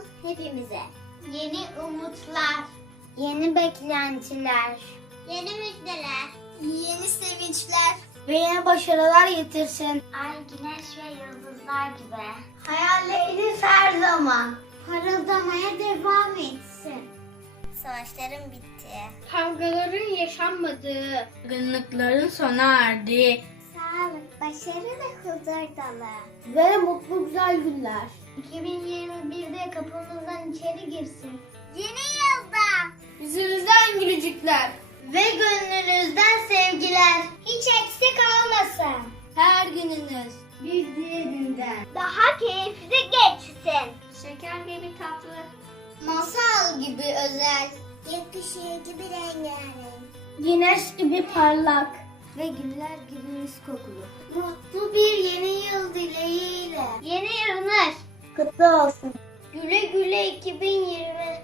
yıl hepimize. Yeni umutlar, Yeni beklentiler. yeni müjdeler, yeni sevinçler. Ve yeni başarılar getirsin. Ay, güneş ve yıldızlar gibi. Hayalleriniz her zaman. Parıldamaya devam etsin. Savaşların bitti. Kavgaların yaşanmadığı. Gınlıkların sona erdi. Sağlık, başarı ve huzur dolu. Ve mutlu güzel günler. 2021'de kapımızdan içeri girsin. Yeni yılda Yüzünüzden gülücükler. ve gönlünüzden sevgiler. Hiç eksik olmasın. Her gününüz bir diğerinden. Daha keyifli geçsin. Şeker gibi tatlı. Masal gibi özel. Yakışığı gibi rengarenk. Güneş gibi parlak. Ve güller gibi mis kokulu. Kutlu olsun. Güle güle 2020.